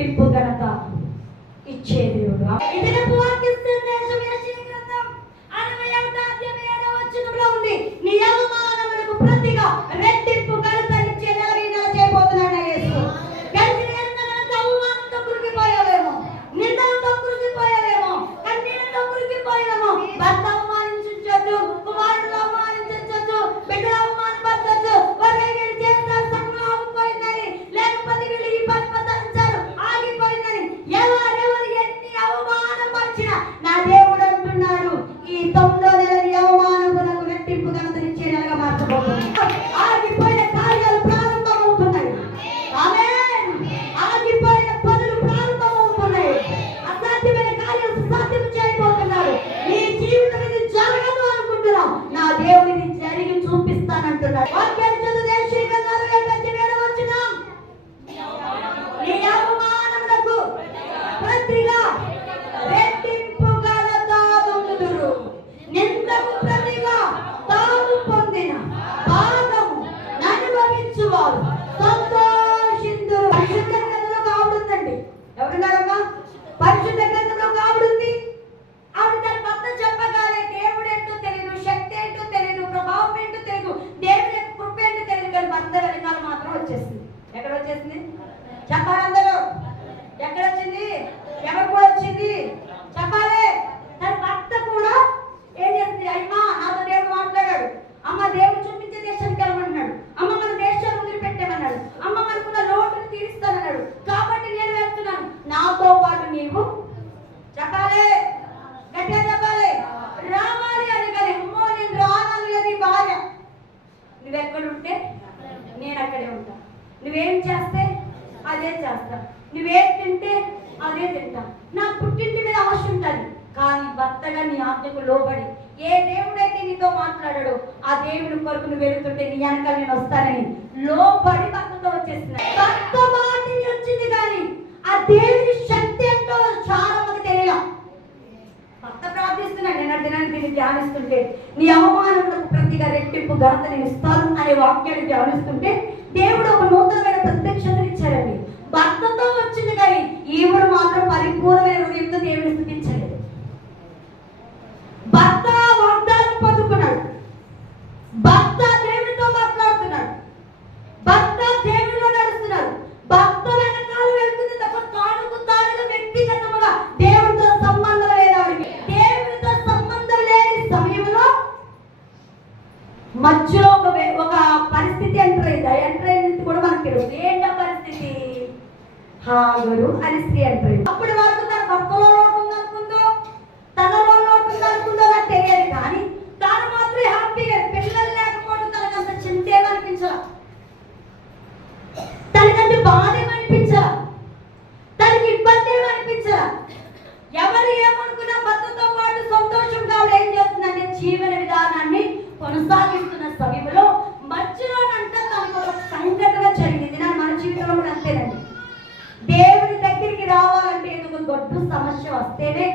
రెట్టింపు ఘనత ఇచ్చే దేవుడు. 马主任在 వరకు నువ్వు వెళ్తుంటే నీ వెనక నేను వస్తానని లోపడి పక్కతో వచ్చేసిన. వచ్చింది కానీ ఆ దేవుని శక్తి ఎంతో చాలా మంది తెలియ భక్త ప్రార్థిస్తున్నాను నేను ఆ దినాన్ని దీన్ని ధ్యానిస్తుంటే నీ అవమానములకు ప్రతిగా రెట్టింపు ఘనత నేను ఇస్తాను అనే వాక్యాన్ని ధ్యానిస్తుంటే దేవుడు ఒక నూతనమైన ప్రత్యక్షతను ఇచ్చాడండి. భక్తతో వచ్చింది కానీ ఈవుడు మాత్రం పరిపూర్ణమైన హృదయంతో దేవుని స్థితించలేదు. భర్త దేవునితో మాట్లాడుతున్నాడు. భర్త దేవునిలో నడుస్తున్నాడు. భర్త వెనకాల వెళ్తుంది తప్ప కానుకు తానుగా వ్యక్తిగతంగా దేవునితో సంబంధం లేదవరికి దేవునితో సంబంధం లేని సమయంలో మధ్యలో ఒక ఒక పరిస్థితి ఎంటర్ అయింది. ఎంటర్ అయింది కూడా మనకి ఏంటో పరిస్థితి? హాగరు అని ఎంటర్ అయింది. కొనసాగిస్తున్న సమయంలో మధ్యలో తనకు ఒక సంఘటన జరిగింది. నా మన జీవితంలో కూడా అంతేనండి. దేవుని దగ్గరికి రావాలంటే ఎందుకు గొడ్డు సమస్య వస్తేనే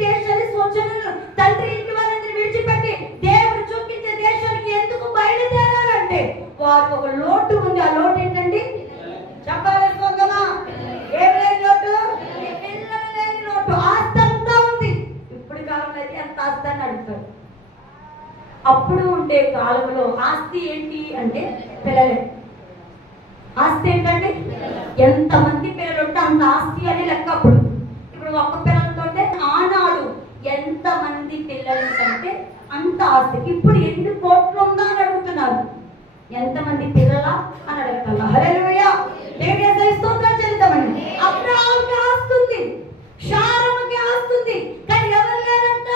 దేశాన్ని తండ్రి దేవుడు చూపించే దేశానికి ఎందుకు ఒక లోటు ఉంది. ఆ లోటు ఏంటండి? ఉంది. ఇప్పుడు అయితే ఆస్తి అని అప్పుడు ఉండే కాలంలో ఆస్తి ఏంటి అంటే పిల్లలే. ఆస్తి ఏంటంటే ఎంతమంది పిల్లలు ఉంటే అంత ఆస్తి అని లెక్క అప్పుడు. ఇప్పుడు ఒక్క ఆస్తికి ఇప్పుడు ఎన్ని కోట్లు ఉందా అని అడుగుతున్నారు. ఎంతమంది పిల్లల అని అడుగుతున్నారు. హల్లెలూయా. దేవుని స్తోత్రం చెల్లిద్దామండి. శారమ్మకి కానీ ఎవరు లేరంట?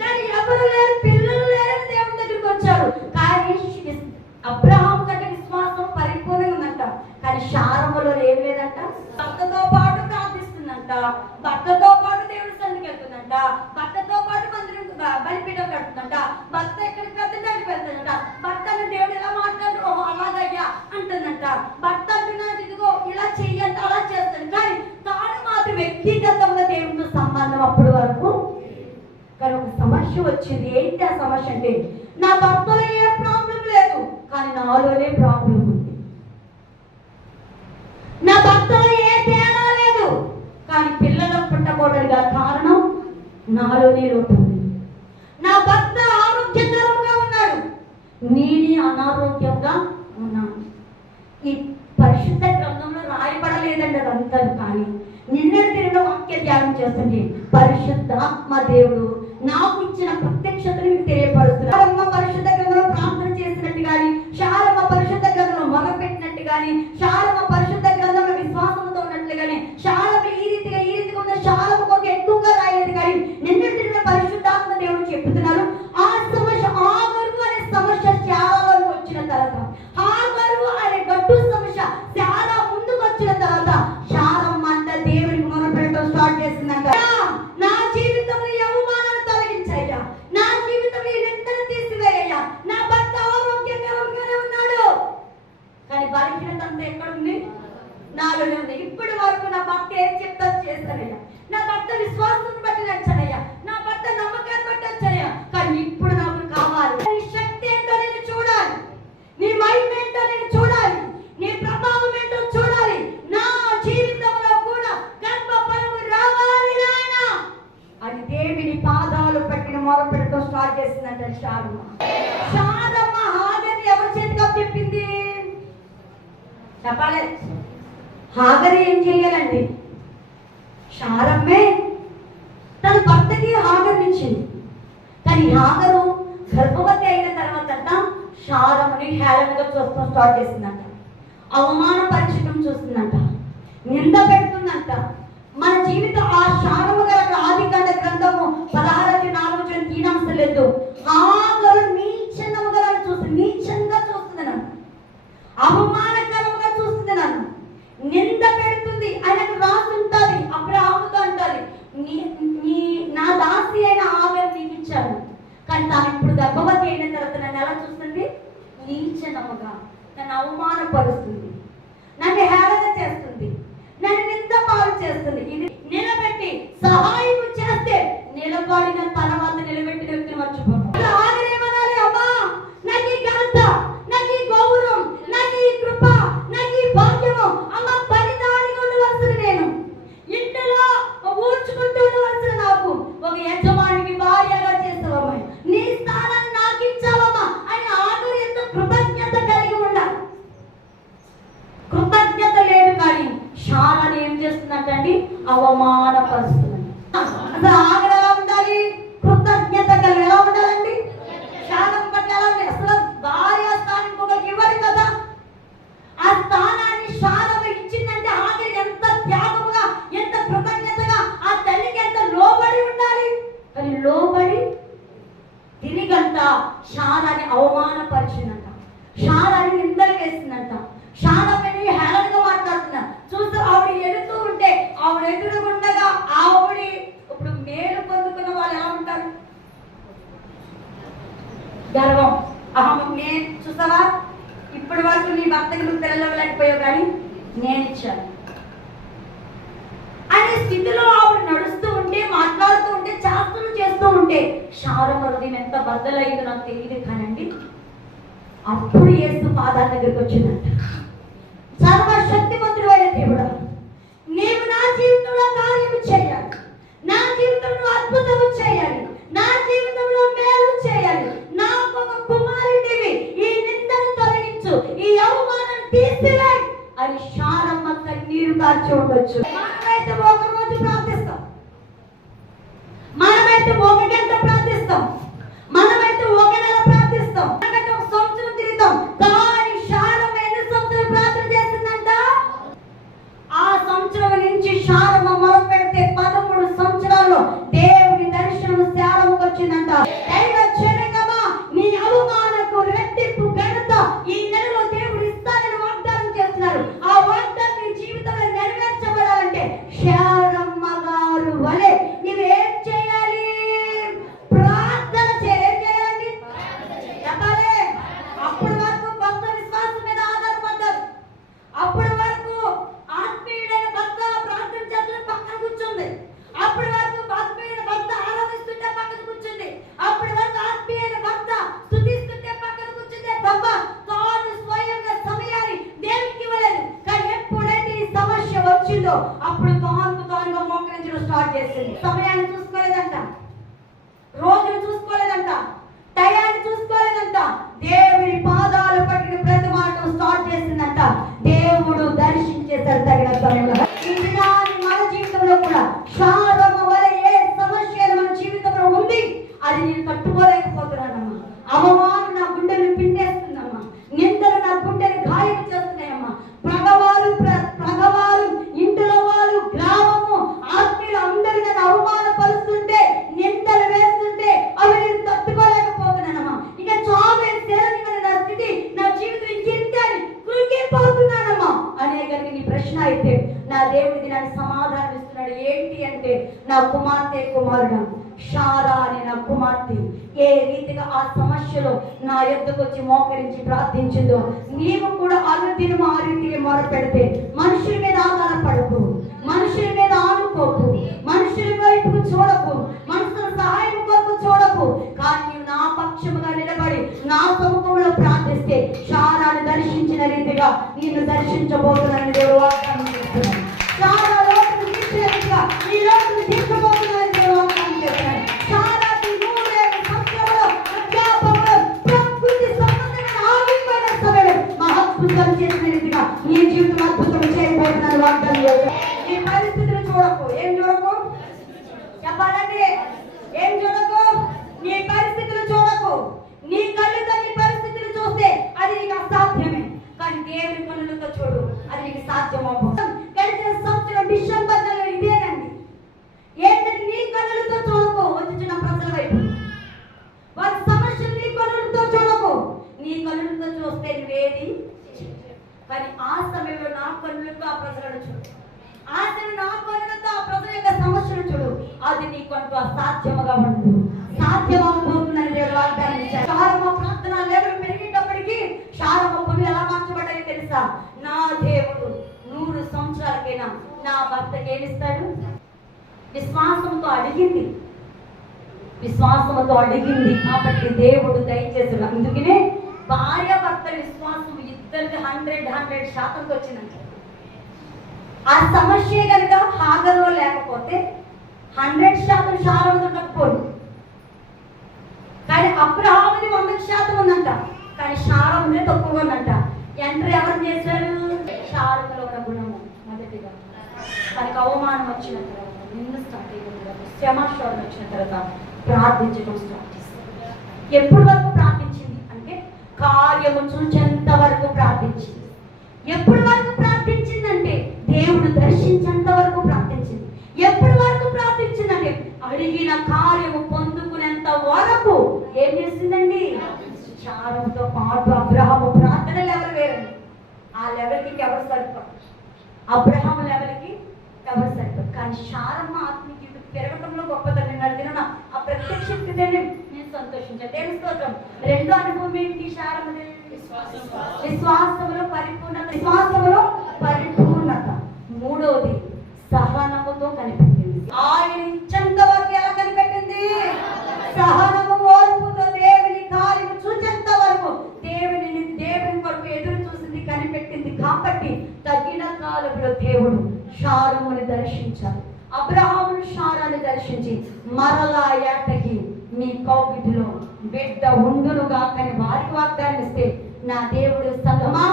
కానీ ఎవరు లేరు? పిల్లలు లేరని దేవుని దగ్గరికి వచ్చారు. కానీ అబ్రహాం కంటే విశ్వాసం పరిపూర్ణంగా ఉందంట. కానీ శారమ్మలో ఏం లేదంట? భర్తతో పాటు ప్రార్థిస్తుందంట. భర్తతో పాటు దేవుడి సందికి వెళ్తుందంట. భర్త బలిపీఠం కడుతుందంట. భర్త ఎక్కడికి వెళ్తుంటే అక్కడికి వెళ్తుందంట భర్త దేవుడు ఎలా మాట్లాడు ఓహో అలాగయ్యా అంటుందంట. భర్త అంటున్నాడు ఇదిగో ఇలా చెయ్యంట అలా చేస్తాడు. కానీ తాను మాత్రం వ్యక్తిగతంగా దేవుడితో సంబంధం అప్పటి వరకు కానీ ఒక సమస్య వచ్చింది. ఏంటి ఆ సమస్య అంటే నా భర్తలో ఏ ప్రాబ్లం లేదు కానీ నాలోనే ప్రాబ్లం ఉంది. నా భర్తలో ఏ తేడా లేదు కానీ పిల్లలు పుట్టకూడదుగా కారణం నాలోనే లోపం భర్త ఆరోగ్యకరంగా ఉన్నాడు. నేనే అనారోగ్యంగా ఉన్నాను. ఈ పరిశుద్ధ గ్రంథంలో రాయబడలేదండి అదంతా కానీ నిన్న తిరిగిన వాక్య ధ్యానం చేస్తుంది పరిశుద్ధ మా దేవుడు నాకు ఇచ్చిన ప్రత్యక్షతను మీకు తెలియపరుస్తున్నాడు. పరిశుద్ధ గ్రంథంలో ప్రార్థన చేసినట్టు కానీ శారమ్మ పరిశుద్ధ గ్రంథంలో మొదలుపెట్టినట్టు కానీ శారమ్మ పరిశుద్ధ గ్రంథంలో విశ్వాసంతో ఉన్నట్లు కానీ శారమ్మ ఈ రీతిగా ఈ రీతిగా ఉన్న శారమ్మ కొరకు ఎక్కువగా రాయలేదు కానీ నిన్న తిరిగిన పరిశుద్ధాత్మ దేవుడు చెప్తున్నారు ఆ సమస్య ఆగరు అనే సమస్య శారలోకి వచ్చిన తర్వాత ఆగరు అనే గట్టు సమస్య శార ముందుకు వచ్చిన తర్వాత శారమ్మ అంత దేవునికి మొదలుపెట్టడం స్టార్ట్ చేసిందంట నా జీవితంలో ఈ అవమానాన్ని తొలగించయ్యా నా జీవితంలో ఈ నిందను తీసివేయ్యా నా భర్త ఆరోగ్యకరంగానే ఉన్నాడు కానీ బలహీనత అంతా ఎక్కడుంది నాలోనే ఉంది ఇప్పటి వరకు నా భర్త ఏం చెప్తా చేస్తానయ్యా నా భర్త విశ్వాసం బట్టి నచ్చనయ్యా నా భర్త నమ్మకాన్ని బట్టి వచ్చానయ్యా కానీ ఇప్పుడు నాకు కావాలి నీ శక్తి ఏంటో నేను చూడాలి నీ మహిమ ఏంటో నేను చూడాలి నీ ప్రభావం ఏంటో చూడాలి నా జీవితంలో కూడా గర్భఫలము రావాలి నాయన అది దేవుని పాదాలు పెట్టిన మొదలు పెట్టడం స్టార్ట్ చేసిందంట శారమ్మ శారమ్మ హాగని ఎవరి చేతికి అప్పచెప్పింది చెప్పాలి హాగరి ఏం చేయాలండి షారమ్మే తన భర్తకి హాగర్నిచ్చింది కానీ హాగరు గర్భవతి అయిన తర్వాత శారమ్మని హేళనగా చూస్తాం స్టార్ట్ చేసిందంట. అవమానపరచడం చూస్తుందంట. నింద పెడుతుందంట. మన జీవితం ఆ శారమ్మ గల ఆది గ్రంథము పదహారు నాలుగు తీనాంశ లేదు. ఆగరు నీచనముగా నన్ను చూస్తుంది నీచంగా చూస్తుంది అవమాన అవమానకరంగా చూస్తుంది నన్ను నింద పెడుతుంది ఆయనకు రాసుంటది అబ్రహాముతో అంటది నీ నీ నా దాసి అయిన ఆవేరు నీకు ఇచ్చాను కానీ తాను ఇప్పుడు దెబ్బవతి అయిన తర్వాత నన్ను ఎలా చూస్తుంది? నీచనముగా. నన్ను అవమానపరుస్తుంది. నన్ను హేళన చేస్తుంది. నన్ను నింద పాలు చేస్తుంది. ఇది నిలబెట్టి సహాయం చేస్తే నిలబడిన తర్వాత నిలబెట్టి అవమానపరుస్తుంది. అసలు ఆగడ ఎలా ఉండాలి? కృతజ్ఞత కలిగి ఎలా ఉండాలండి? శాతం పట్ల ఎలా ఉండాలి? అసలు భార్య స్థానం ఒకరికి ఇవ్వాలి కదా. ఆ స్థానాన్ని శాతం ఇచ్చిందంటే ఆఖరి ఎంత త్యాగముగా ఎంత కృతజ్ఞతగా ఆ తల్లికి ఎంత లోబడి ఉండాలి? అది లోబడి తిరిగంట శాలాన్ని అవమానపరిచిందంట. శాలాన్ని నిందలు వేసిందంట శాలమని సమాధానం ఏంటి అంటే నా కుమార్తె కుమారుడు. షారా అనే నా కుమార్తె. ఏ రీతిగా ఆ సమస్యలో నా ఎద్దుకు వచ్చి మోకరించి ప్రార్థించిందో నీవు కూడా అనుదినం ఆ రీతికి మొర పెడితే మనుషుల మీద ఆధారపడకు. మనుషుల మీద ఆనుకోకు. మనుషుల వైపుకు చూడకు. మనుషుల సహాయం కొరకు చూడకు. కానీ నీవు నా పక్షముగా నిలబడి నా సముఖంలో ప్రార్థిస్తే షారాను దర్శించిన రీతిగా నిన్ను దర్శించబోతున్నాను దేవుడు వాగ్దానం చేస్తున్నాడు. షారా చూడకు ప్రజల వైపు. వారి సమస్యలు నీ కళ్ళుతో చూడకు. నీ కళ్ళుతో చూస్తే నువ్వేది కానీ ఆ సమయంలో నా కళ్ళుతో ఆ ప్రజలను చూడు. ఆ సమయంలో నా కళ్ళుతో ఆ ప్రజల యొక్క సమస్యలు చూడు. అది నీ కొంత అసాధ్యముగా ఉండదు సాధ్యమవుతుందని దేవుడు వాగ్దానం శారమ ప్రార్థన లేవలు పెరిగేటప్పటికీ శారమ పనులు ఎలా మార్చబడ్డాయి తెలుసా? నా దేవుడు నూరు సంవత్సరాలకైనా నా భర్తకి ఏమిస్తాడు విశ్వాసంతో అడిగింది. విశ్వాసంతో అడిగింది. కాబట్టి దేవుడు దయచేసి అందుకనే భార్య భర్త విశ్వాసం ఇద్దరికి హండ్రెడ్ హండ్రెడ్ శాతంకి వచ్చిందంట. ఆ సమస్య కనుక హాగర్లో లేకపోతే హండ్రెడ్ శాతం శారం ఉండకపోదు కానీ అబ్రహాముది వంద శాతం ఉందంట. కానీ శారంలో తక్కువ ఉందంట. ఎంటర్ ఎవరు చేశారు? శారంలో ఉన్న గుణము మొదటిగా. తనకు అవమానం వచ్చిన తర్వాత నిన్ను స్టార్ట్ శ్రమాశ్వరం వచ్చిన తర్వాత ప్రార్థించడం స్టార్ట్ చేశారు ఎప్పటి వరకు ప్రార్థించింది అంటే కార్యము చూచేంత వరకు ప్రార్థించింది. ఎప్పటి వరకు ప్రార్థించిందంటే దేవుడు దర్శించేంత వరకు ప్రార్థించింది. ఎప్పటి వరకు ప్రార్థించిందంటే అడిగిన కార్యము పొందుకునేంత వరకు ఏం చేసిందండి? చారంతో పాటు అబ్రహము ప్రార్థన ఎవరు వేరండి? ఆ లెవెల్కి ఎవరు సరిపడు అబ్రహాం లెవెల్కి ఎవరు సరిపడు కానీ శారమ్మ ఆత్మీయ పెరగటంలో గొప్ప తండ్రి నడిదిన ఆ ప్రత్యక్ష నేను సంతోషించాను దేని స్తోత్రం. రెండో అనుభవం ఏంటి? శారమదేవి విశ్వాసములో. పరిపూర్ణత. విశ్వాసములో పరిపూర్ణత. మూడోది సహనముతో కనిపెట్టింది. ఆయన ఇచ్చంత వరకు ఎలా కనిపెట్టింది? సహనము ఓర్పుతో దేవుని కార్యము చూచేంత వరకు దేవుని దేవుని వరకు ఎదురు చూసింది కనిపెట్టింది. కాబట్టి తగిన కాలంలో దేవుడు శారముని దర్శించాలి. మరలా ఏటకి మీ కౌగిటిలో బిడ్డ ఉండునుగా కానీ వారికి వాగ్దానం ఇస్తే నా దేవుడు సగమా?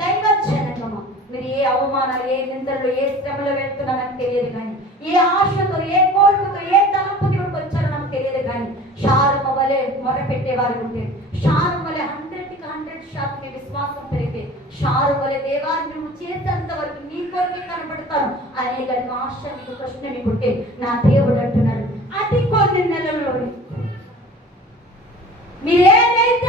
దైవ జనకమా మీరు ఏ అవమానాలు ఏ నిందలు ఏ శ్రమలు వెళ్తున్నా నాకు తెలియదు కానీ ఏ ఆశతో ఏ కోరికతో ఏ తలంపు దేవుడికి వచ్చారో నాకు తెలియదు కానీ షారమ్మ వలె మొరపెట్టేవారు ఉంటే షారం వలె హండ్రెడ్కి హండ్రెడ్ శాతం విశ్వాసం పెరిగితే షారు వలె దేవాన్ని నువ్వు చేసేంత వరకు నీ కొరకే కనబడతాను అనే గనుక ఆశ నీకు ప్రశ్న మీకు నా దేవుడు అంటున్నాడు. అది కొన్ని నెలల్లోనే. మీరేదైతే